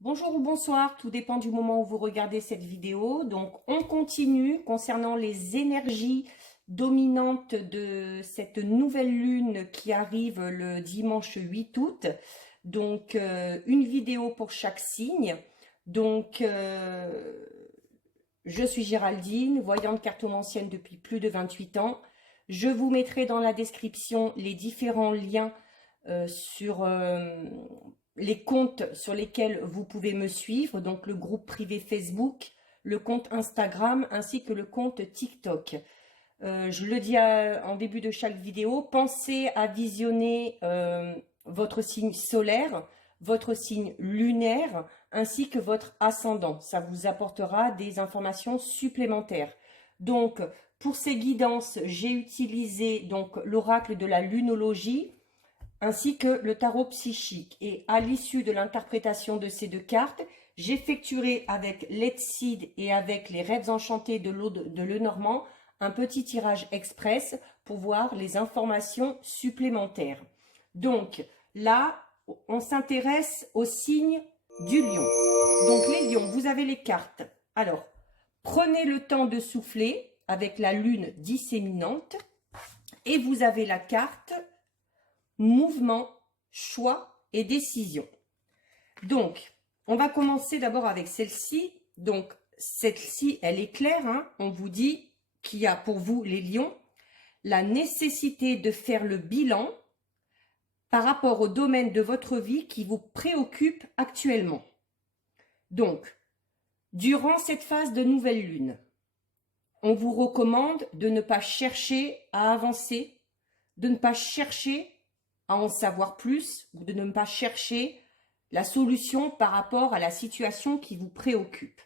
Bonjour ou bonsoir, tout dépend du moment où vous regardez cette vidéo. Donc, on continue concernant les énergies dominantes de cette nouvelle lune qui arrive le dimanche 8 août. Donc, une vidéo pour chaque signe. Donc, je suis Géraldine, voyante cartomancienne depuis plus de 28 ans. Je vous mettrai dans la description les différents liens sur les comptes sur lesquels vous pouvez me suivre, donc le groupe privé Facebook, le compte Instagram ainsi que le compte TikTok. Je le dis en début de chaque vidéo, pensez à visionner votre signe solaire, votre signe lunaire, ainsi que votre ascendant. Ça vous apportera des informations supplémentaires. Donc, pour ces guidances, j'ai utilisé donc l'oracle de la lunologie, ainsi que le tarot psychique. Et à l'issue de l'interprétation de ces deux cartes, j'effectuerai avec l'Etcid et avec les rêves enchantés de Lenormand un petit tirage express pour voir les informations supplémentaires. Donc là, on s'intéresse au signe du lion. Donc les lions, vous avez les cartes. Alors, prenez le temps de souffler avec la lune disséminante et vous avez la carte mouvement, choix et décision. Donc, on va commencer d'abord avec celle-ci. Donc, celle-ci, elle est claire, hein. On vous dit qu'il y a pour vous, les lions, la nécessité de faire le bilan par rapport au domaine de votre vie qui vous préoccupe actuellement. Donc, durant cette phase de nouvelle lune, on vous recommande de ne pas chercher à avancer, de ne pas chercher à en savoir plus ou de ne pas chercher la solution par rapport à la situation qui vous préoccupe.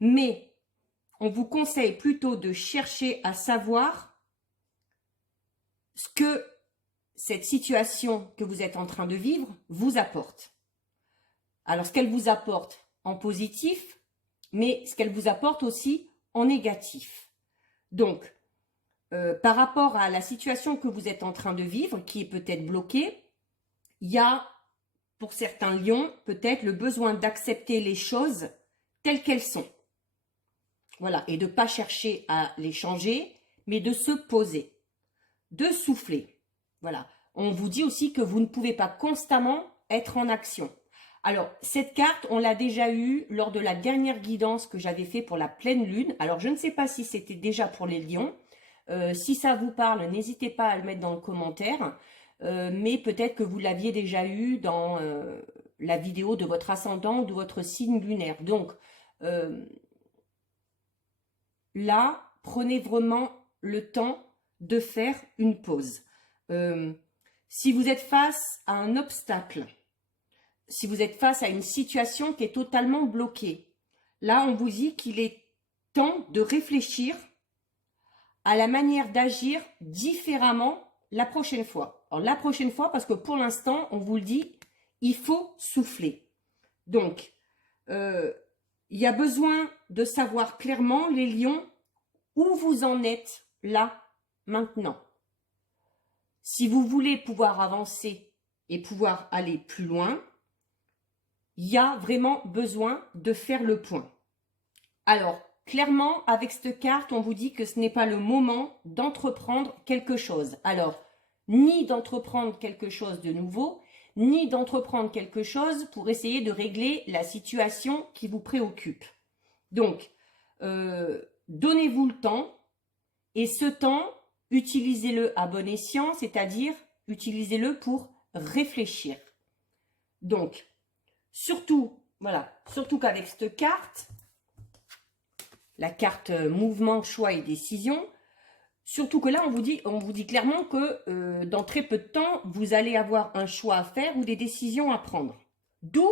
Mais on vous conseille plutôt de chercher à savoir ce que cette situation que vous êtes en train de vivre vous apporte. Alors, ce qu'elle vous apporte en positif, mais ce qu'elle vous apporte aussi en négatif. Donc, par rapport à la situation que vous êtes en train de vivre, qui est peut-être bloquée, il y a, pour certains lions, peut-être le besoin d'accepter les choses telles qu'elles sont. Voilà, et de ne pas chercher à les changer, mais de se poser, de souffler. Voilà, on vous dit aussi que vous ne pouvez pas constamment être en action. Alors, cette carte, on l'a déjà eue lors de la dernière guidance que j'avais fait pour la pleine lune. Alors, je ne sais pas si c'était déjà pour les lions. Si ça vous parle, n'hésitez pas à le mettre dans le commentaire. Mais peut-être que vous l'aviez déjà eu dans la vidéo de votre ascendant ou de votre signe lunaire. Donc, là, prenez vraiment le temps de faire une pause. Si vous êtes face à un obstacle, si vous êtes face à une situation qui est totalement bloquée, là, on vous dit qu'il est temps de réfléchir à la manière d'agir différemment la prochaine fois. Alors, la prochaine fois, parce que pour l'instant, on vous le dit, il faut souffler. Donc, il y a besoin de savoir clairement, les lions, où vous en êtes là, maintenant. Si vous voulez pouvoir avancer et pouvoir aller plus loin, il y a vraiment besoin de faire le point. Alors, clairement, avec cette carte, on vous dit que ce n'est pas le moment d'entreprendre quelque chose. Alors, ni d'entreprendre quelque chose de nouveau, ni d'entreprendre quelque chose pour essayer de régler la situation qui vous préoccupe. Donc, donnez-vous le temps, et ce temps, utilisez-le à bon escient, c'est-à-dire utilisez-le pour réfléchir. Donc, surtout, voilà, surtout qu'avec cette carte, la carte mouvement, choix et décision, surtout que là, on vous dit clairement que dans très peu de temps, vous allez avoir un choix à faire ou des décisions à prendre. D'où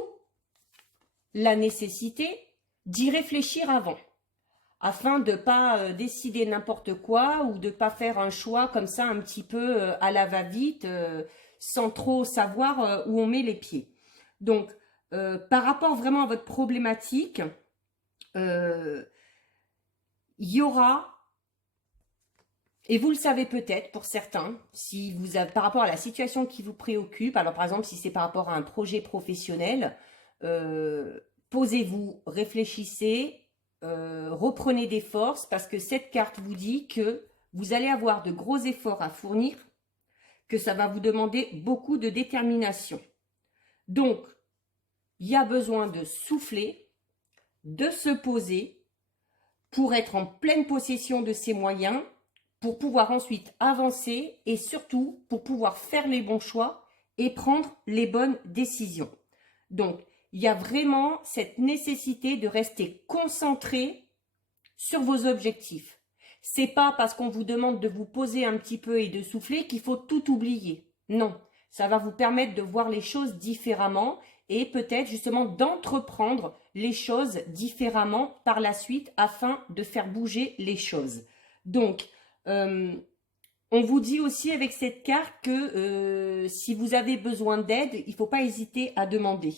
la nécessité d'y réfléchir avant, afin de ne pas décider n'importe quoi ou de ne pas faire un choix comme ça un petit peu à la va-vite, sans trop savoir où on met les pieds. Donc, par rapport vraiment à votre problématique, il y aura, et vous le savez peut-être pour certains, si vous avez, par rapport à la situation qui vous préoccupe, alors par exemple si c'est par rapport à un projet professionnel, posez-vous, réfléchissez, reprenez des forces, parce que cette carte vous dit que vous allez avoir de gros efforts à fournir, que ça va vous demander beaucoup de détermination. Donc, il y a besoin de souffler, de se poser pour être en pleine possession de ses moyens, pour pouvoir ensuite avancer et surtout pour pouvoir faire les bons choix et prendre les bonnes décisions. Donc, il y a vraiment cette nécessité de rester concentré sur vos objectifs. C'est pas parce qu'on vous demande de vous poser un petit peu et de souffler qu'il faut tout oublier. Non, ça va vous permettre de voir les choses différemment et peut-être justement d'entreprendre les choses différemment par la suite afin de faire bouger les choses. Donc, on vous dit aussi avec cette carte que si vous avez besoin d'aide, il ne faut pas hésiter à demander.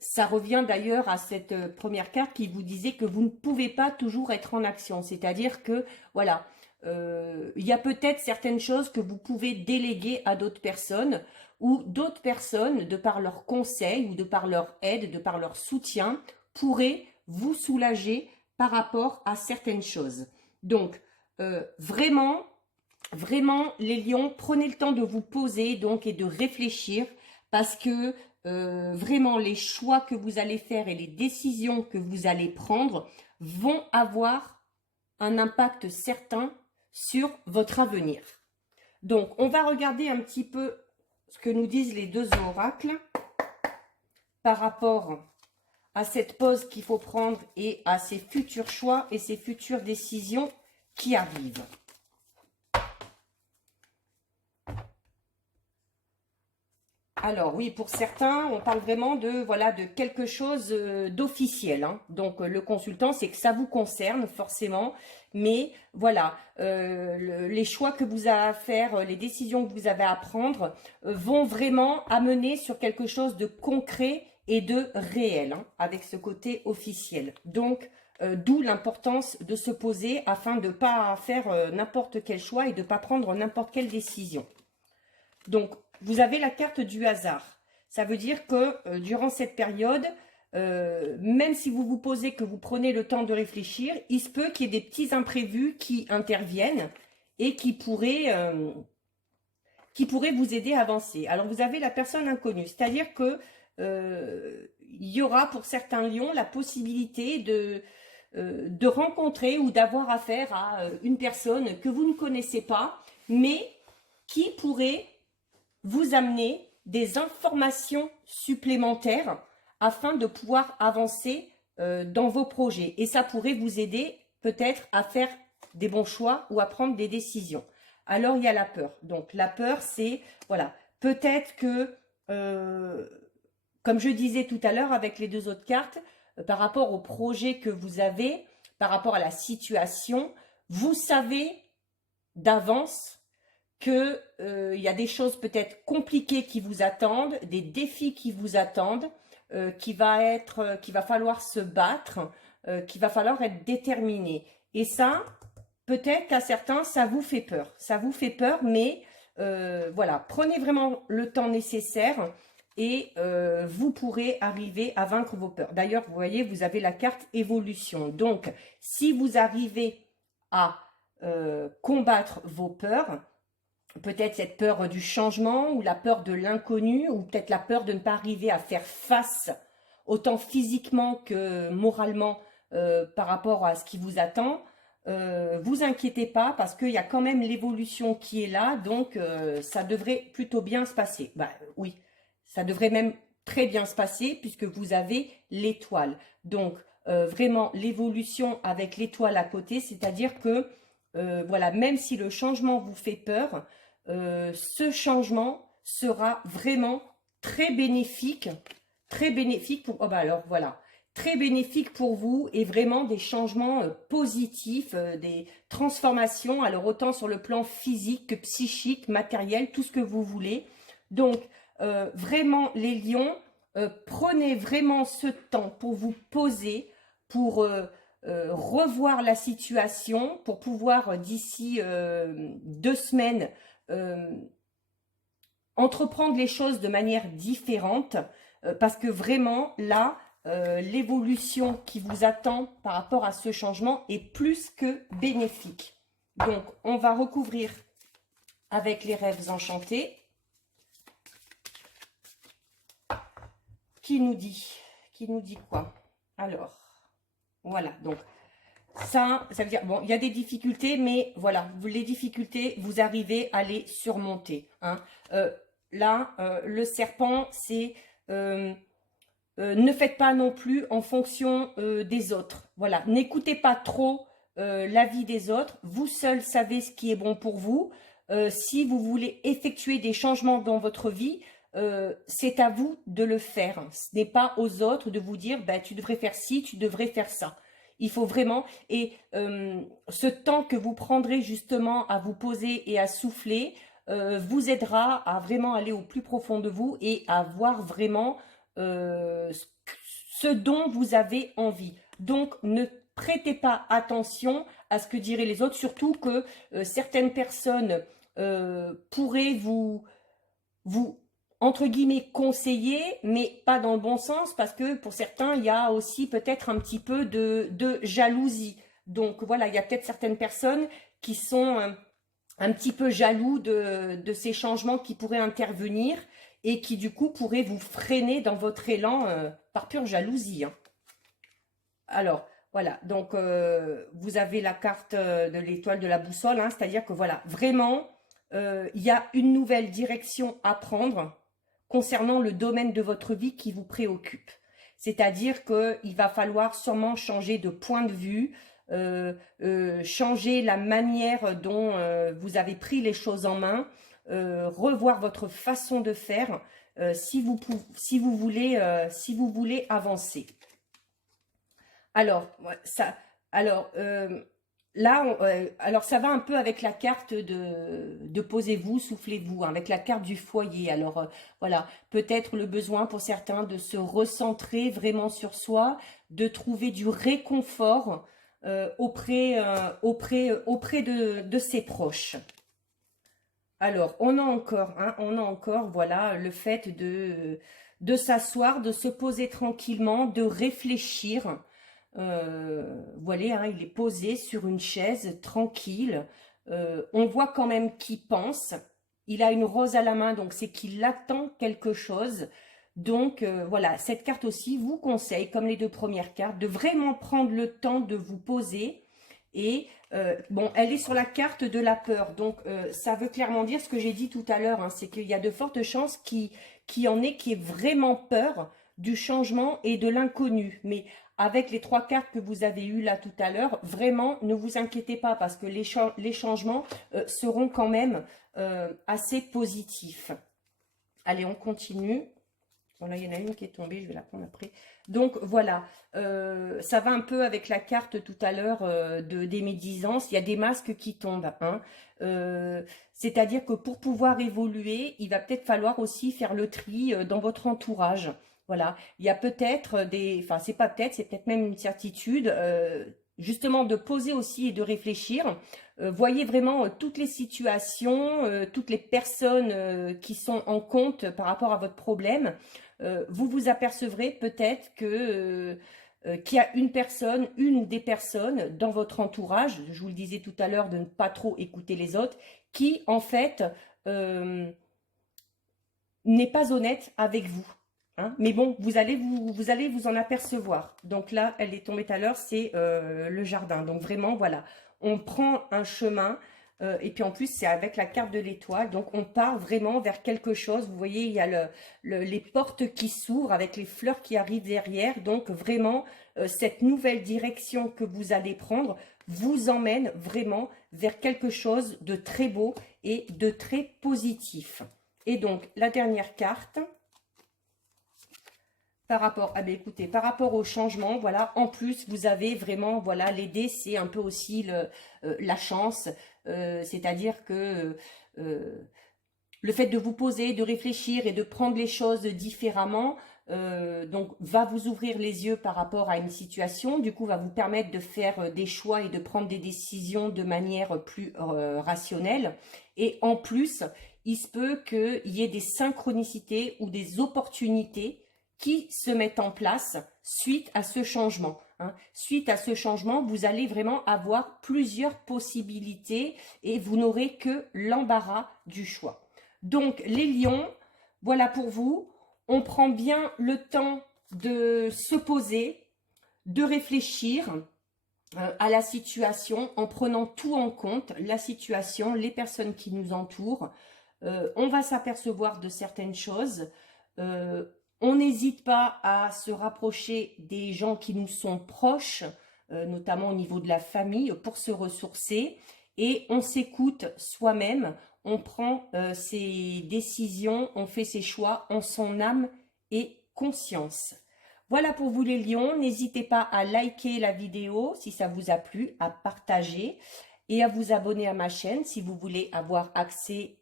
Ça revient d'ailleurs à cette première carte qui vous disait que vous ne pouvez pas toujours être en action. C'est-à-dire que, voilà, il y a peut-être certaines choses que vous pouvez déléguer à d'autres personnes ou d'autres personnes, de par leurs conseils ou de par leur aide, de par leur soutien, pourraient vous soulager par rapport à certaines choses. Donc, vraiment, les lions, prenez le temps de vous poser donc et de réfléchir parce que vraiment les choix que vous allez faire et les décisions que vous allez prendre vont avoir un impact certain sur votre avenir. Donc, on va regarder un petit peu ce que nous disent les deux oracles par rapport à cette pause qu'il faut prendre et à ces futurs choix et ces futures décisions qui arrivent. Alors oui, pour certains, on parle vraiment de, voilà, de quelque chose d'officiel. Hein. Donc le consultant, c'est que ça vous concerne forcément. Mais voilà, les choix que vous avez à faire, les décisions que vous avez à prendre vont vraiment amener sur quelque chose de concret et de réel, hein, avec ce côté officiel. Donc, d'où l'importance de se poser afin de ne pas faire n'importe quel choix et de ne pas prendre n'importe quelle décision. Donc, vous avez la carte du hasard. Ça veut dire que durant cette période, même si vous vous posez, que vous prenez le temps de réfléchir, il se peut qu'il y ait des petits imprévus qui interviennent et qui pourraient vous aider à avancer. Alors, vous avez la personne inconnue, c'est-à-dire que il y aura pour certains lions la possibilité de rencontrer ou d'avoir affaire à une personne que vous ne connaissez pas, mais qui pourrait vous amener des informations supplémentaires afin de pouvoir avancer dans vos projets. Et ça pourrait vous aider peut-être à faire des bons choix ou à prendre des décisions. Alors, il y a la peur. Donc, la peur, c'est, voilà, peut-être que, comme je disais tout à l'heure avec les deux autres cartes, par rapport au projet que vous avez, par rapport à la situation, vous savez d'avance qu'il y a des choses peut-être compliquées qui vous attendent, des défis qui vous attendent, qu'il va falloir se battre, qu'il va falloir être déterminé. Et ça, peut-être qu'à certains, ça vous fait peur. Ça vous fait peur, mais voilà, prenez vraiment le temps nécessaire et vous pourrez arriver à vaincre vos peurs. D'ailleurs, vous voyez, vous avez la carte évolution. Donc, si vous arrivez à combattre vos peurs, peut-être cette peur du changement ou la peur de l'inconnu ou peut-être la peur de ne pas arriver à faire face autant physiquement que moralement par rapport à ce qui vous attend, vous inquiétez pas parce qu'il y a quand même l'évolution qui est là, donc ça devrait plutôt bien se passer. Bah, oui, ça devrait même très bien se passer puisque vous avez l'étoile. Donc vraiment l'évolution avec l'étoile à côté, c'est-à-dire que voilà, même si le changement vous fait peur, ce changement sera vraiment très bénéfique pour, oh bah alors voilà, très bénéfique pour vous et vraiment des changements positifs, des transformations, alors autant sur le plan physique que psychique, matériel, tout ce que vous voulez. Donc vraiment les lions, prenez vraiment ce temps pour vous poser, pour revoir la situation, pour pouvoir d'ici 2 semaines entreprendre les choses de manière différente, parce que vraiment, là, l'évolution qui vous attend par rapport à ce changement est plus que bénéfique. Donc, on va recouvrir avec les rêves enchantés. Qui nous dit quoi? Alors, voilà, donc ça veut dire, bon, il y a des difficultés, mais voilà, les difficultés, vous arrivez à les surmonter. Hein. Là, le serpent, c'est ne faites pas non plus en fonction des autres. Voilà, n'écoutez pas trop l'avis des autres. Vous seul savez ce qui est bon pour vous. Si vous voulez effectuer des changements dans votre vie, c'est à vous de le faire. Ce n'est pas aux autres de vous dire bah, tu devrais faire ci, tu devrais faire ça. Il faut vraiment, et ce temps que vous prendrez justement à vous poser et à souffler vous aidera à vraiment aller au plus profond de vous et à voir vraiment ce dont vous avez envie. Donc ne prêtez pas attention à ce que diraient les autres, surtout que certaines personnes pourraient vous entre guillemets, conseiller, mais pas dans le bon sens, parce que pour certains, il y a aussi peut-être un petit peu de jalousie. Donc voilà, il y a peut-être certaines personnes qui sont un petit peu jaloux de ces changements qui pourraient intervenir et qui du coup pourraient vous freiner dans votre élan par pure jalousie. Hein. Alors, voilà, donc vous avez la carte de l'étoile de la boussole, hein, c'est-à-dire que voilà, vraiment, il y a une nouvelle direction à prendre concernant le domaine de votre vie qui vous préoccupe. C'est-à-dire qu'il va falloir sûrement changer de point de vue, changer la manière dont vous avez pris les choses en main, revoir votre façon de faire si vous voulez avancer. Alors, là, alors ça va un peu avec la carte de posez-vous, soufflez-vous, hein, avec la carte du foyer. Alors voilà, peut-être le besoin pour certains de se recentrer vraiment sur soi, de trouver du réconfort auprès de ses proches. Alors, on a encore, voilà, le fait de s'asseoir, de se poser tranquillement, de réfléchir. Voilà, hein, il est posé sur une chaise, tranquille. On voit quand même qu'il pense. Il a une rose à la main, donc c'est qu'il attend quelque chose. Donc voilà, cette carte aussi vous conseille, comme les deux premières cartes, de vraiment prendre le temps de vous poser. Et bon, elle est sur la carte de la peur. Donc ça veut clairement dire ce que j'ai dit tout à l'heure, hein, c'est qu'il y a de fortes chances qui ait vraiment peur du changement et de l'inconnu. Mais avec les trois cartes que vous avez eues là tout à l'heure, vraiment, ne vous inquiétez pas parce que les changements seront quand même assez positifs. Allez, on continue. Voilà, il y en a une qui est tombée, je vais la prendre après. Donc voilà, ça va un peu avec la carte tout à l'heure des médisances. Il y a des masques qui tombent. Hein. C'est-à-dire que pour pouvoir évoluer, il va peut-être falloir aussi faire le tri dans votre entourage. Voilà, il y a peut-être enfin c'est pas peut-être, c'est peut-être même une certitude, justement de poser aussi et de réfléchir. Voyez vraiment toutes les situations, toutes les personnes qui sont en compte par rapport à votre problème. Vous vous apercevrez peut-être qu'il y a une ou des personnes dans votre entourage, je vous le disais tout à l'heure de ne pas trop écouter les autres, qui en fait n'est pas honnête avec vous. Hein, mais bon, vous allez vous en apercevoir. Donc là, elle est tombée tout à l'heure, c'est le jardin. Donc vraiment, voilà, on prend un chemin et puis en plus, c'est avec la carte de l'étoile. Donc on part vraiment vers quelque chose. Vous voyez, il y a les portes qui s'ouvrent avec les fleurs qui arrivent derrière. Donc vraiment, cette nouvelle direction que vous allez prendre vous emmène vraiment vers quelque chose de très beau et de très positif. Et donc, la dernière carte... Par rapport, ah ben écoutez, par rapport au changement, voilà, en plus, vous avez vraiment, voilà, l'aider, c'est un peu aussi la chance, c'est-à-dire que le fait de vous poser, de réfléchir et de prendre les choses différemment, donc va vous ouvrir les yeux par rapport à une situation, du coup va vous permettre de faire des choix et de prendre des décisions de manière plus rationnelle. Et en plus, il se peut qu'il y ait des synchronicités ou des opportunités qui se mettent en place suite à ce changement. Hein. Suite à ce changement, vous allez vraiment avoir plusieurs possibilités et vous n'aurez que l'embarras du choix. Donc, les lions, voilà pour vous. On prend bien le temps de se poser, de réfléchir à la situation en prenant tout en compte, la situation, les personnes qui nous entourent. On va s'apercevoir de certaines choses. On n'hésite pas à se rapprocher des gens qui nous sont proches, notamment au niveau de la famille, pour se ressourcer. Et on s'écoute soi-même, on prend ses décisions, on fait ses choix en son âme et conscience. Voilà pour vous les lions, n'hésitez pas à liker la vidéo si ça vous a plu, à partager et à vous abonner à ma chaîne si vous voulez avoir accès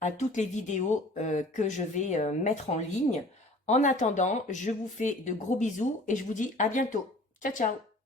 à toutes les vidéos que je vais mettre en ligne. En attendant, je vous fais de gros bisous et je vous dis à bientôt. Ciao, ciao!